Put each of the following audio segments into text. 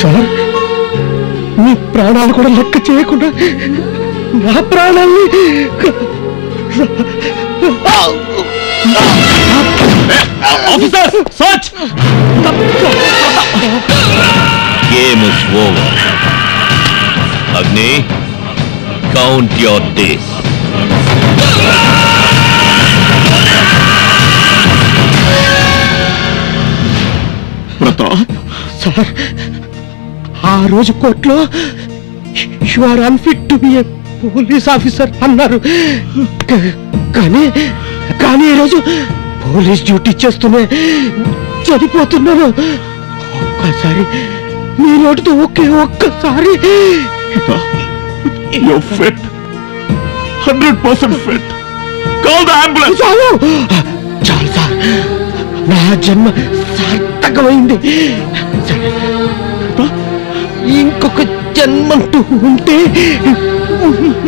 Sir, మీ ప్రాణాలు కూడా లెక్క చేయకుండా నా ప్రాణాన్ని officer search. Game is over. Agni, count your days. Pratap sir, ఆ రోజు కోర్టులో you are unfit to be a police officer అన్నారు. కానీ ఈరోజు పోలీస్ డ్యూటీ చేస్తూనే చనిపోతున్నాను. ఒక్కసారి మీ నోటితో ఒక్కసారి 100% ఫిట్. Call the ambulance. చాలు సార్, నా జన్మ సార్థకమైంది. ఇంకొక జన్మంటూ ఉంటే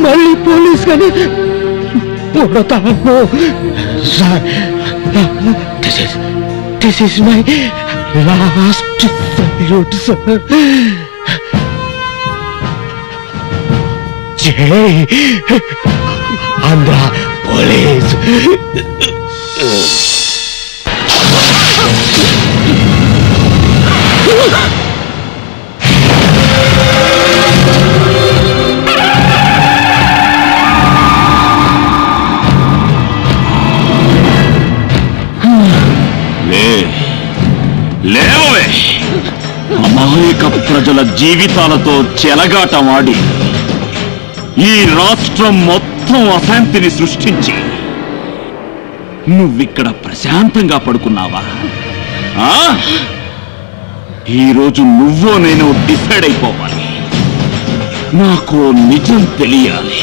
మళ్ళీ పోలీస్ గాని పుడతాను sir. This is my last salute sir. జై ఆంధ్ర పోలీస్. లేవే, అమాయక ప్రజల జీవితాలతో చెలగాటమాడి ఈ రాష్ట్రం మొత్తం అశాంతిని సృష్టించి నువ్విక్కడ ప్రశాంతంగా పడుకున్నావా? ఈరోజు నువ్వో నేను డిసైడ్ అయిపోవాలి. నాకు నిజం తెలియాలి.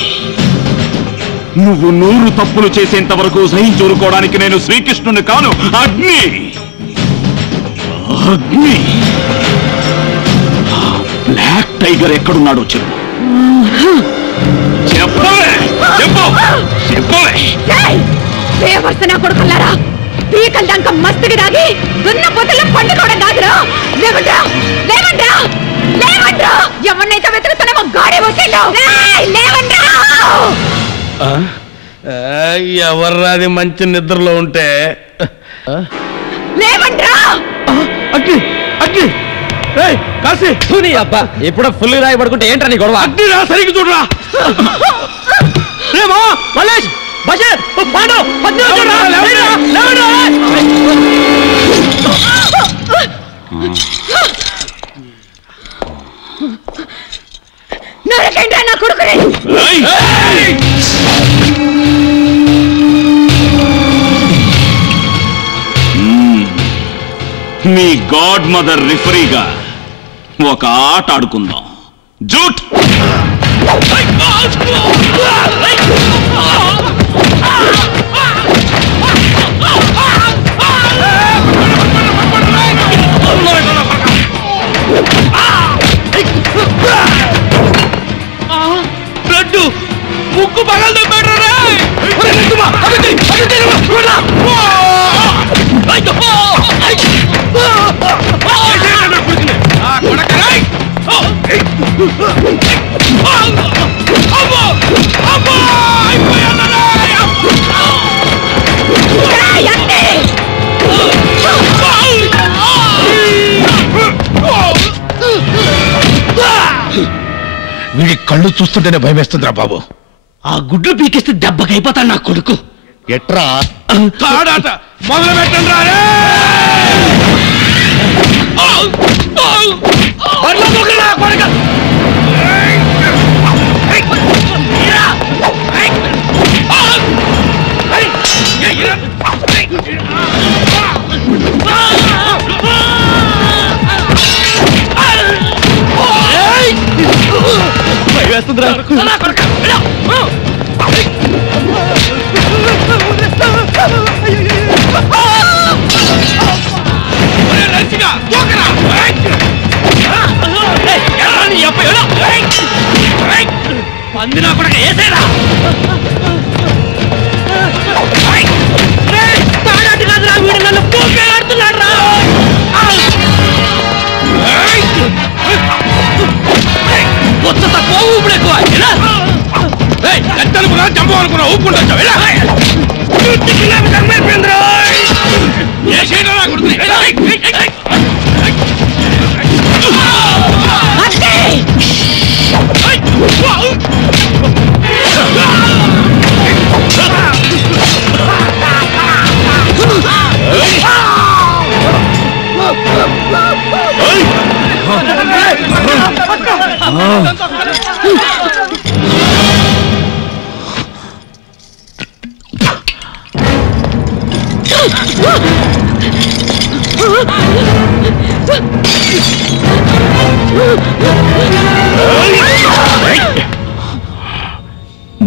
నువ్వు 100 తప్పులు చేసేంత వరకు సహించుకోవడానికి నేను శ్రీకృష్ణుని కాను. అగ్ని, అగ్ని. బ్లాక్ టైగర్ ఎక్కడున్నాడో చెప్పు. చెప్పవే, చెప్పు, చెప్పవే. కొడుకున్నారా, పీకల దాకా మస్తుగా దాగి దున్న పొదల్లో పండుకోవడం కాదురా. లేవండ్రా, లేవండ్రా, లేవండ్రా. ఎవరినైతే వెతుకుతున్నామో గాడి వచ్చిందో. లేవండ్రా. ఎవర్రాది మంచి నిద్రలో ఉంటే. లేవండ్రా. అగ్ని, అగ్ని. కాశీ సూని అబ్బా, ఎప్పుడో ఫుల్ రాయి పడుకుంటే ఏంట్రా నీ గొడవ? అగ్ని రా, సరిగ్గా చూడరా. రేమా మల్లేష్, బషీర్, పాండు, నరకండ్రా నా కొడుకుని. మీ గాడ్ మదర్ రిఫరీగా ఒక ఆట ఆడుకుందాం. జూట్. బ్లడ్ ముక్కు పగలదు. వీడి కళ్ళు చూస్తుంటేనే భయమేస్తుందిరా బాబు. ఆ గుడ్లు పీకేస్తే దెబ్బకైపోతాడు నా కొడుకు. ఎట్రా తాడాట మొదలు పెట్టండి రా. వేస్తుందిరా. పందినా కూడా వేసేరా కాదురా వీడు నన్ను పోకే ఆడుతున్నాడు రా కొత్త తక్కువ ఊపిడు ఎక్కువ ఎత్తనుకున్నా చంపాలనుకున్నా ఊపుకుంటా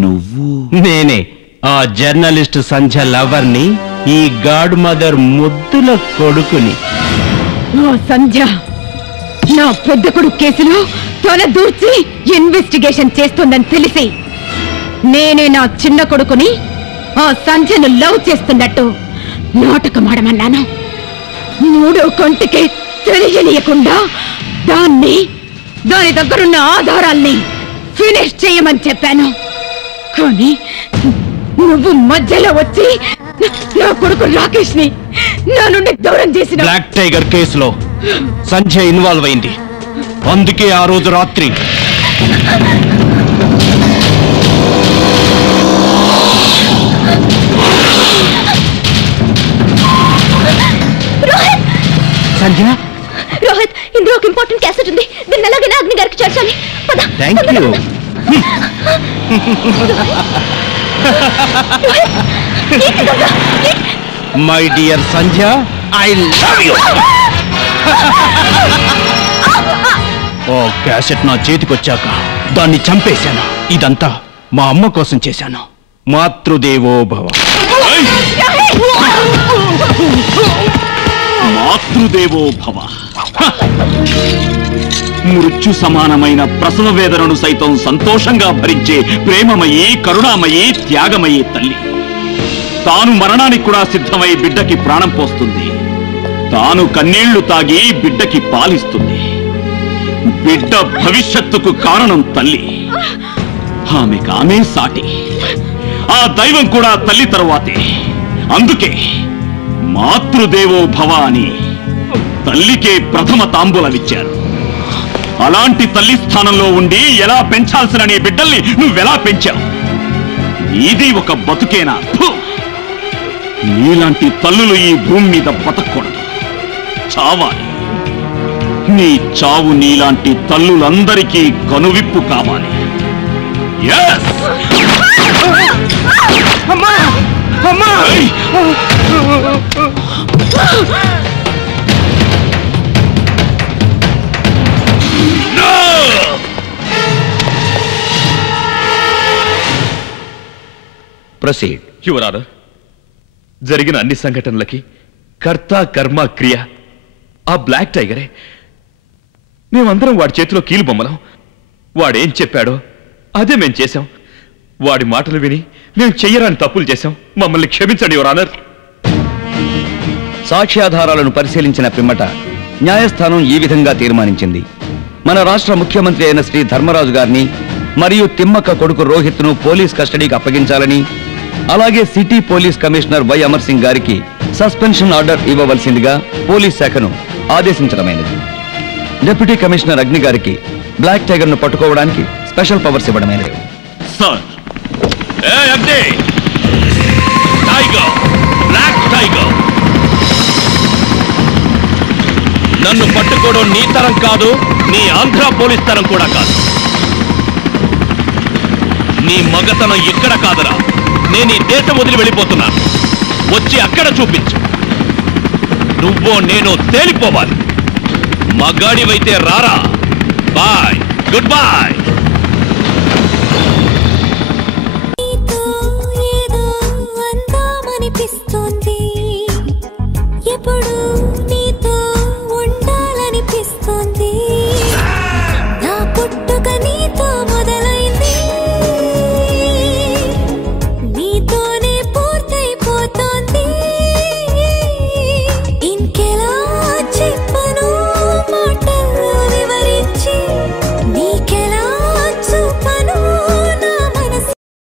నువ్వు నేనే ఆ జర్నలిస్ట్ సంధ్య లవర్ ని ఈ గాడ్ మదర్ ముద్దుల కొడుకుని. సంధ్య నా పెద్ద కొడుకు కేసులో తల దూర్చి ఇన్వెస్టిగేషన్ చేస్తుందని తెలిసి నేనే నా చిన్న కొడుకుని ఆ సంధ్యను లవ్ చేస్తున్నట్టు నాటకమాడమన్నాను. మూడో కంటికి తెలియనీయకుండా దాని దగ్గరున్న ఆధారాల్ని ఫినిష్ చేయమని చెప్పాను. కానీ నువ్వు మధ్యలో వచ్చి నా కొడుకు రాకేష్ ని నా నుండి దూరం చేసిన. బ్లాక్ టైగర్ కేసులో సంధ్య ఇన్వాల్వ్ అయింది. అందుకే ఆ రోజు రాత్రి సంధ్య. రోహిత్, ఇందులో ఒక ఇంపార్టెంట్ క్యాసెట్ ఉంది. దీన్ని ఎలాగైనా అగ్ని గారికి చేర్చాలి. Thank you. My dear Sandhya, I love you. ఓ క్యాసెట్ నా చేతికొచ్చాక దాన్ని చంపేశాను. ఇదంతా మా అమ్మ కోసం చేశాను. మాతృదేవో భవ. మాతృదేవో భవ. మృత్యు సమానమైన ప్రసవ వేదనను సైతం సంతోషంగా భరించే ప్రేమమయీ, కరుణామయీ, త్యాగమయీ తల్లి తాను మరణానికి కూడా సిద్ధమై బిడ్డకి ప్రాణం పోస్తుంది. తాను కన్నీళ్లు తాగి బిడ్డకి పాలిస్తుంది. బిడ్డ భవిష్యత్తుకు కారణం తల్లి. ఆమె సాటి. ఆ దైవం కూడా తల్లి తరువాతే. అందుకే మాతృదేవో భవ అని తల్లికే ప్రథమ తాంబూలమిచ్చారు. అలాంటి తల్లి స్థానంలో ఉండి ఎలా పెంచాల్సిన నీ బిడ్డల్ని నువ్వెలా పెంచావు? ఇది ఒక బతుకేనా? నీలాంటి తల్లులు ఈ భూమి మీద బతకూడదు, చావాలి. నీ చావు నీలాంటి తల్లులందరికీ కనువిప్పు కావాలి. ప్రొసీడ్. యువర్ ఆనర్, జరిగిన అన్ని సంఘటనలకి కర్త కర్మ క్రియ ఆ బ్లాక్ టైగరే. మేమందరం వాడి చేతిలో కీలు బొమ్మలం. వాడేం చెప్పాడో అదే మేం చేశాం. వాడి మాటలు విని మేము చెయ్యరాని తప్పులు చేశాం. మమ్మల్ని క్షమించండి యువర్ ఆనర్. సాక్ష్యాధారాలను పరిశీలించిన పిమ్మట న్యాయస్థానం ఈ విధంగా తీర్మానించింది. మన రాష్ట్ర ముఖ్యమంత్రి అయిన శ్రీ ధర్మరాజు గారిని మరియు తిమ్మక్క కొడుకు రోహిత్ను పోలీస్ కస్టడీకి అప్పగించాలని, అలాగే city police commissioner Y Amar Singh గారికి సస్పెన్షన్ ఆర్డర్ ఇవ్వవలసిందిగా పోలీస్ శాఖను ఆదేశించడమైనది. డిప్యూటీ కమిషనర్ అగ్ని గారికి బ్లాక్ టైగర్ ను పట్టుకోవడానికి స్పెషల్ పవర్స్ ఇవ్వడమైనది. సార్, టైగర్, బ్లాక్ టైగర్, నన్ను పట్టుకోవడం నీ తరం కాదు, నీ ఆంధ్ర పోలీస్ తరం కూడా కాదు. నీ మగతనం ఇక్కడ కాదురా. నేను ఈ దేశం వదిలి వెళ్ళిపోతున్నాను. వచ్చి అక్కడ చూపించు. నువ్వో నేను తేలిపోవాలి. మగాడివైతే రారా. Boy, good boy. ఎప్పుడు నీతో ఉండాలనిపిస్తోంది.